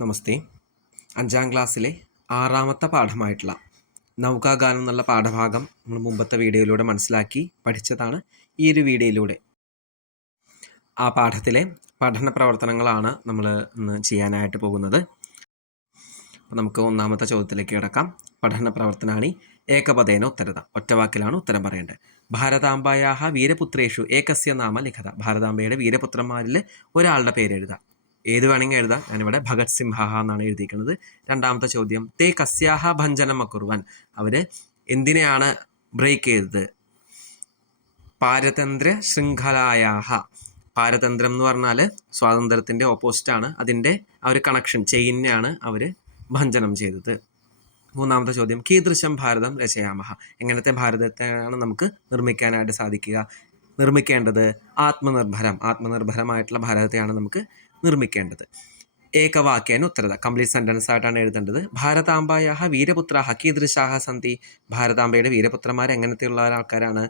നമസ്തേ. 5ാം ക്ലാസ്സിലെ 6ാമത്തെ പാഠമായിട്ടുള്ള നൗകാഗാനം എന്നുള്ള പാഠഭാഗം നമ്മൾ മുമ്പത്തെ വീഡിയോയിലൂടെ മനസ്സിലാക്കി പഠിച്ചതാണ്. ഈ ഒരു വീഡിയോയിലൂടെ ആ പാഠത്തിലെ പഠന പ്രവർത്തനങ്ങളാണ് നമ്മൾ ഇന്ന് ചെയ്യാനായിട്ട് പോകുന്നത്. അപ്പോൾ നമുക്ക് ഒന്നാമത്തെ ചോദ്യത്തിലേക്ക് കിടക്കാം. പഠന പ്രവർത്തനാണി ഏകപദേന ഉത്തരത. ഒറ്റവാക്കിലാണ് ഉത്തരം പറയേണ്ടത്. ഭാരതാംബായാഹ വീരപുത്രേഷു ഏകസ്യ നാമ ലിഖത. ഭാരതാംബയുടെ വീരപുത്രന്മാരിൽ ഒരാളുടെ പേര് എഴുതാം. ഏത് വേണമെങ്കിൽ എഴുതാം. ഞാനിവിടെ ഭഗത് സിംഹ എന്നാണ് എഴുതിയിരിക്കുന്നത്. രണ്ടാമത്തെ ചോദ്യം, തേ കസ്യാഹ ഭഞ്ജനം അക്കുർവൻ. അവർ എന്തിനെയാണ് ബ്രേക്ക് ചെയ്തത്? പാരതന്ത്ര ശൃംഖലായാഹ. പാരതന്ത്രം എന്ന് പറഞ്ഞാൽ സ്വാതന്ത്ര്യത്തിൻ്റെ ഓപ്പോസിറ്റാണ്. അതിൻ്റെ ആ ഒരു കണക്ഷൻ ചെയിനെയാണ് അവർ ഭഞ്ജനം ചെയ്തത്. മൂന്നാമത്തെ ചോദ്യം, കീദൃശം ഭാരതം രചയാമഹ. എങ്ങനത്തെ ഭാരതത്തെയാണ് നമുക്ക് നിർമ്മിക്കാനായിട്ട് സാധിക്കുക? നിർമ്മിക്കേണ്ടത് ആത്മനിർഭരമായിട്ടുള്ള ഭാരതത്തെയാണ് നമുക്ക് നിർമ്മിക്കേണ്ടത്. ഏകവാക്യേന ഉത്തരത. കംപ്ലീറ്റ് സെൻറ്റൻസ് ആയിട്ടാണ് എഴുതേണ്ടത്. ഭാരതാംബായാഹ വീരപുത്രാഹ കീദൃശാഹ സന്തി. ഭാരതാംബയുടെ വീരപുത്രന്മാർ എങ്ങനത്തെയുള്ള ആൾക്കാരാണ്?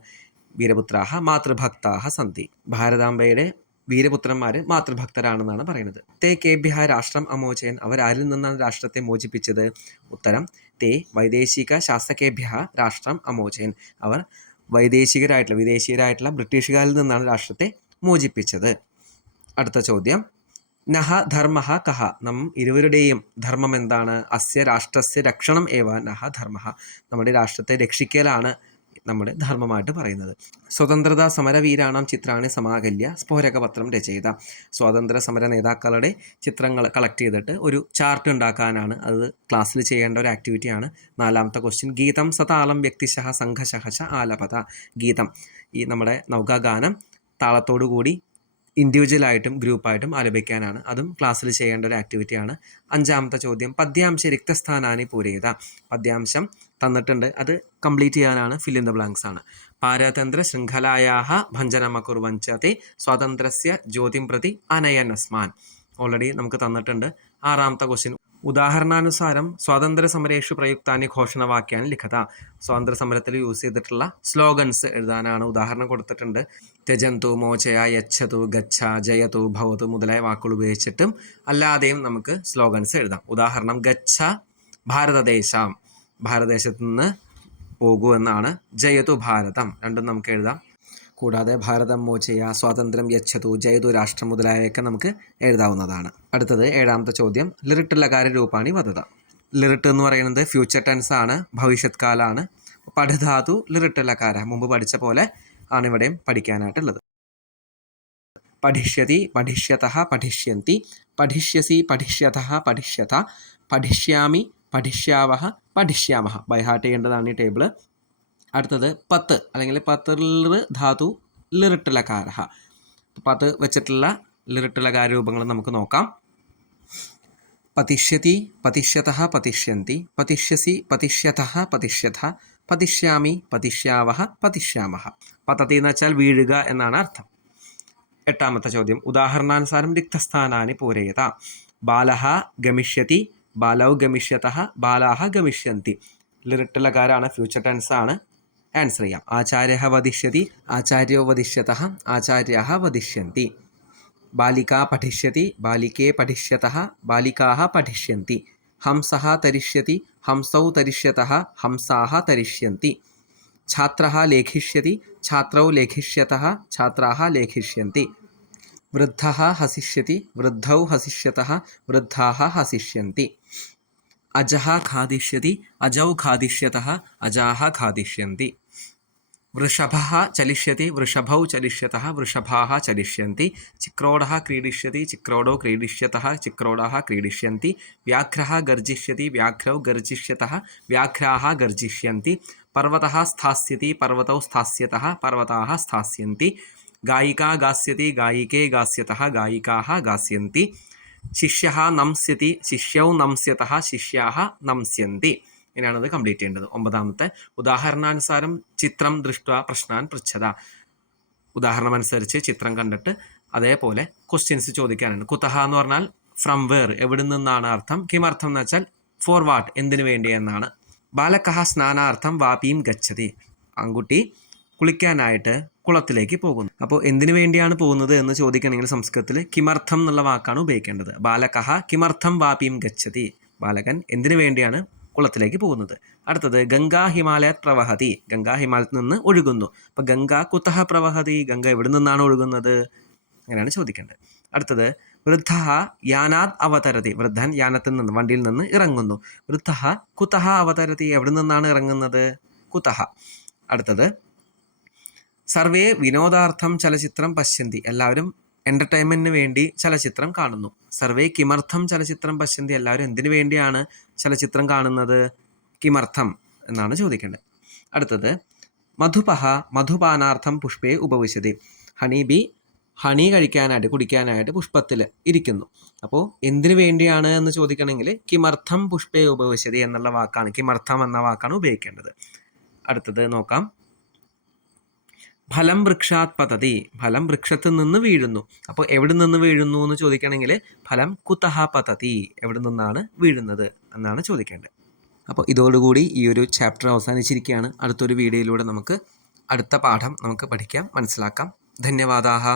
വീരപുത്രാഹ മാതൃഭക്താഹ സന്തി. ഭാരതാംബയുടെ വീരപുത്രന്മാർ മാതൃഭക്തരാണെന്നാണ് പറയുന്നത്. തേ കേഭ്യ രാഷ്ട്രം അമോചയൻ. അവർ ആരിൽ നിന്നാണ് രാഷ്ട്രത്തെ മോചിപ്പിച്ചത്? ഉത്തരം, തേ വൈദേശിക ശാസകേഭ്യ രാഷ്ട്രം അമോചയൻ. അവർ വിദേശീയരായിട്ടുള്ള ബ്രിട്ടീഷുകാരിൽ നിന്നാണ് രാഷ്ട്രത്തെ മോചിപ്പിച്ചത്. അടുത്ത ചോദ്യം, നഹ ധർമ്മ കഹ. ഇരുവരുടെയും ധർമ്മം എന്താണ്? അസ്യ രാഷ്ട്രസ്യ രക്ഷണം ഏവ നഹ ധർമ്മ. നമ്മുടെ രാഷ്ട്രത്തെ രക്ഷിക്കലാണ് നമ്മുടെ ധർമ്മമായിട്ട് പറയുന്നത്. സ്വതന്ത്രതാ സമരവീരാണാം ചിത്രാണി സമാകല്യ സ്ഫോരകപത്രം രചയിത. സ്വാതന്ത്ര്യ സമര നേതാക്കളുടെ ചിത്രങ്ങൾ കളക്ട് ചെയ്തിട്ട് ഒരു ചാർട്ട് ഉണ്ടാക്കാനാണ്. അത് ക്ലാസ്സിൽ ചെയ്യേണ്ട ഒരു ആക്ടിവിറ്റിയാണ്. നാലാമത്തെ ക്വസ്റ്റ്യൻ, ഗീതം സതാളം വ്യക്തിശഃ സംഘശഃ ആലപത. ഗീതം, ഈ നമ്മുടെ നൗകാഗാനം താളത്തോടു കൂടി ഇൻഡിവിജ്വലായിട്ടും ഗ്രൂപ്പായിട്ടും ആലപിക്കാനാണ്. അതും ക്ലാസ്സിൽ ചെയ്യേണ്ട ഒരു ആക്ടിവിറ്റിയാണ്. അഞ്ചാമത്തെ ചോദ്യം, പദ്യാംശ റിക്തസ്ഥാനാനി പൂരയിത. പദ്യാംശം തന്നിട്ടുണ്ട്, അത് കംപ്ലീറ്റ് ചെയ്യാനാണ്. ഫിൽ ഇൻ ദ ബ്ലാങ്ക്സ് ആണ്. പാരതന്ത്ര ശൃംഖലായാഹ ഭഞ്ജനമകുർവഞ്ചത്തെ സ്വാതന്ത്ര്യസ്യ ജ്യോതിം പ്രതി അനയനസ്മാൻ. ഓൾറെഡി നമുക്ക് തന്നിട്ടുണ്ട്. ആറാമത്തെ ക്വസ്റ്റ്യൻ, ഉദാഹരണാനുസാരം സ്വാതന്ത്ര്യ സമരേഷു പ്രയുക്താനി ഘോഷണവാക്യാൻ ലിഖത. സ്വാതന്ത്ര്യ സമരത്തിൽ യൂസ് ചെയ്തിട്ടുള്ള സ്ലോഗൻസ് എഴുതാനാണ്. ഉദാഹരണം കൊടുത്തിട്ടുണ്ട്. ത്യജന്തു, മോചയ, യച്ഛതു, ഗച്ഛ, ജയതു, ഭവതു മുതലായ വാക്കുകൾ ഉപയോഗിച്ചിട്ടും അല്ലാതെയും നമുക്ക് സ്ലോഗൻസ് എഴുതാം. ഉദാഹരണം, ഗച്ഛ ഭാരതദേശം, ഭാരതദേശത്ത് നിന്ന് പോകൂ എന്നാണ്. ജയതു ഭാരതം, രണ്ടും നമുക്ക് എഴുതാം. കൂടാതെ ഭാരതം മോചയ, സ്വാതന്ത്ര്യം യച്ഛതു, ജയതു രാഷ്ട്രം മുതലായവയൊക്കെ നമുക്ക് എഴുതാവുന്നതാണ്. അടുത്തത് ഏഴാമത്തെ ചോദ്യം, ലിറിട്ട് ലകാര രൂപാണി വധത. ലിറിട്ട് എന്ന് പറയുന്നത് ഫ്യൂച്ചർ ടെൻസ് ആണ്, ഭവിഷ്യത് കാലാണ്. പഠധാതു ലിറിട്ട് ലകാര, മുമ്പ് പഠിച്ച പോലെ ആണ് ഇവിടെയും പഠിക്കാനായിട്ടുള്ളത്. പഠിഷ്യതി, പഠിഷ്യതഃ, പഠിഷ്യന്തി, പഠിഷ്യസി, പഠിഷ്യതഃ, പഠിഷ്യത, പഠിഷ്യാമി, പഠിഷ്യാവഹ, പഠിഷ്യാമഹ. ബൈഹാർട്ട് ചെയ്യേണ്ടതാണ് ഈ ടേബിള്. അടുത്തത് പത്ത് അല്ലെങ്കിൽ പത്ത് ധാതു ലിറിട്ട് ലകാര. പത്ത് വെച്ചിട്ടുള്ള ലിറിട്ട് ലകാര രൂപങ്ങൾ നമുക്ക് നോക്കാം. പതിഷ്യതി, പതിഷ്യതഃ, പതിഷ്യന്തി, പതിഷ്യസി, പതിഷ്യതഃ, പതിഷ്യത, പതിഷ്യാമി, പതിഷ്യാവഹ, പതിഷ്യാമഹ. പതതി എന്ന് വെച്ചാൽ വീഴുക എന്നാണ് അർത്ഥം. എട്ടാമത്തെ ചോദ്യം, ഉദാഹരണാനുസാരം റിക്തസ്ഥാനാനി പൂരയത. ബാലഃ ഗമിഷ്യതി, ബാലൗ ഗമിഷ്യതഃ, ബാലാഃ ഗമിഷ്യന്തി. ലിറിട്ട് ലകാരാണ്, ഫ്യൂച്ചർ ടെൻസ് ആണ്. ആൻസർ ചെയ്യാം. ആചാര്യഃ വദിഷ്യതി, ആചാര്യോ വദിഷ്യതഃ, ആചാര്യാഃ വദിഷ്യന്തി. ബാലിക പഠിഷ്യതി, ബാലികേ പഠിഷ്യതഃ, ബാലികാഃ പഠിഷ്യന്തി. ഹംസഃ തരിഷ്യതി, ഹംസൗ തരിഷ്യതഃ, ഹംസാഃ തരിഷ്യന്തി. ഛാത്രഃ ലേഖിഷ്യതി, ഛാത്രൗ ലേഖിഷ്യതഃ, ഛാത്രാഃ ലേഖിഷ്യന്തി. വൃദ്ധഃ ഹസിഷ്യതി, വൃദ്ധൗ ഹസിഷ്യതഃ, വൃദ്ധാഃ ഹസിഷ്യന്തി. അജഃ ഖാദിഷ്യതി, അജൗ ഖാദിഷ്യതഃ, അജാഃ ഖാദിഷ്യന്തി. വൃഷഭഃ ചലിഷ്യതി, വൃഷഭൗ ചലിഷ്യതഃ, വൃഷഭാഃ ചലിഷ്യന്തി. ചിക്രോഡഃ ക്രീഡിഷ്യതി, ചിക്രോഡോ ക്രീഡിഷ്യതഃ, ചിക്രോഡാഃ ക്രീഡിഷ്യന്തി. വ്യാഘ്രഃ ഗർജിഷ്യതി, വ്യാഘ്രൗ ഗർജിഷ്യതഃ, വ്യാഘ്രാഃ ഗർജിഷ്യന്തി. പർവതഃ സ്ഥാസ്യതി, പർവതൗ സ്ഥാസ്യതഃ, പർവതാഃ സ്ഥാസ്യന്തി. ഗായികാ ഗാസ്യതി, ഗായികേ ഗാസ്യതഃ, ഗായികാഃ ഗാസ്യന്തി. ശിഷ്യഃ നംസ്യതി, ശിഷ്യൗ നംസ്യതഃ, ശിഷ്യാഃ നംസ്യന്തി. ഇങ്ങനെയാണത് കംപ്ലീറ്റ് ചെയ്യേണ്ടത്. ഒമ്പതാമത്തെ, ഉദാഹരണാനുസാരം ചിത്രം ദൃഷ്ട്വാ പ്രശ്നാൻ പൃച്ഛത. ഉദാഹരണം അനുസരിച്ച് ചിത്രം കണ്ടിട്ട് അതേപോലെ ക്വസ്റ്റ്യൻസ് ചോദിക്കാനാണ്. കുതഹ എന്ന് പറഞ്ഞാൽ ഫ്രം വേർ, എവിടെ നിന്നാണ് അർത്ഥം. കിമർത്ഥം എന്ന് വെച്ചാൽ ഫോർ വാട്ട്, എന്തിനു വേണ്ടി എന്നാണ്. ബാലകഃ സ്നാനാർത്ഥം വാപീം ഗച്ഛതി. ആൺകുട്ടി കുളിക്കാനായിട്ട് കുളത്തിലേക്ക് പോകുന്നു. അപ്പോൾ എന്തിനു വേണ്ടിയാണ് പോകുന്നത് എന്ന് ചോദിക്കണമെങ്കിൽ സംസ്കൃതത്തിൽ കിമർത്ഥം എന്നുള്ള വാക്കാണ് ഉപയോഗിക്കേണ്ടത്. ബാലകഃ കിമർത്ഥം വാപിം ഗച്ഛതി. ബാലകൻ എന്തിനു വേണ്ടിയാണ് കുളത്തിലേക്ക് പോകുന്നത്. അടുത്തത് ഗംഗാ ഹിമാലയത് പ്രവഹതി. ഗംഗാ ഹിമാലയത്തിൽ നിന്ന് ഒഴുകുന്നു. അപ്പോൾ ഗംഗ കുതഃ പ്രവഹതി. ഗംഗ എവിടെ നിന്നാണ് ഒഴുകുന്നത്, അങ്ങനെയാണ് ചോദിക്കേണ്ടത്. അടുത്തത് വൃദ്ധ യാനാത് അവതരതി. വൃദ്ധൻ യാനത്തിൽ നിന്ന്, വണ്ടിയിൽ നിന്ന് ഇറങ്ങുന്നു. വൃദ്ധ കുതഃ അവതരതി. എവിടെ നിന്നാണ് ഇറങ്ങുന്നത്, കുതഃ. അടുത്തത് സർവേ വിനോദാർത്ഥം ചലച്ചിത്രം പശ്യന്തി. എല്ലാവരും എൻ്റർടൈൻമെൻറ്റിന് വേണ്ടി ചലച്ചിത്രം കാണുന്നു. സർവേ കിമർത്ഥം ചലച്ചിത്രം പശ്യന്തി. എല്ലാവരും എന്തിനു വേണ്ടിയാണ് ചലച്ചിത്രം കാണുന്നത്, കിമർത്ഥം എന്നാണ് ചോദിക്കേണ്ടത്. അടുത്തത് മധുപഹ മധുപാനാർത്ഥം പുഷ്പേ ഉപവിശതി. ഹണി ഹണി കഴിക്കാനായിട്ട്, കുടിക്കാനായിട്ട് പുഷ്പത്തിൽ ഇരിക്കുന്നു. അപ്പോൾ എന്തിനു വേണ്ടിയാണ് എന്ന് ചോദിക്കണമെങ്കിൽ കിമർത്ഥം പുഷ്പേ ഉപവിശതി എന്നുള്ള വാക്കാണ്, കിമർത്ഥം എന്ന വാക്കാണ് ഉപയോഗിക്കേണ്ടത്. അടുത്തത് നോക്കാം. ഫലം വൃക്ഷാത് പതതി. ഫലം വൃക്ഷത്തിൽ നിന്ന് വീഴുന്നു. അപ്പോൾ എവിടെ നിന്ന് വീഴുന്നു എന്ന് ചോദിക്കണമെങ്കിൽ ഫലം കുതഃ പതതി. എവിടെ നിന്നാണ് വീഴുന്നത് എന്നാണ് ചോദിക്കേണ്ടത്. അപ്പോൾ ഇതോടുകൂടി ഈ ഒരു ചാപ്റ്റർ അവസാനിച്ചിരിക്കുകയാണ്. അടുത്തൊരു വീഡിയോയിലൂടെ നമുക്ക് അടുത്ത പാഠം നമുക്ക് പഠിക്കാം, മനസ്സിലാക്കാം. ധന്യവാദാഹ.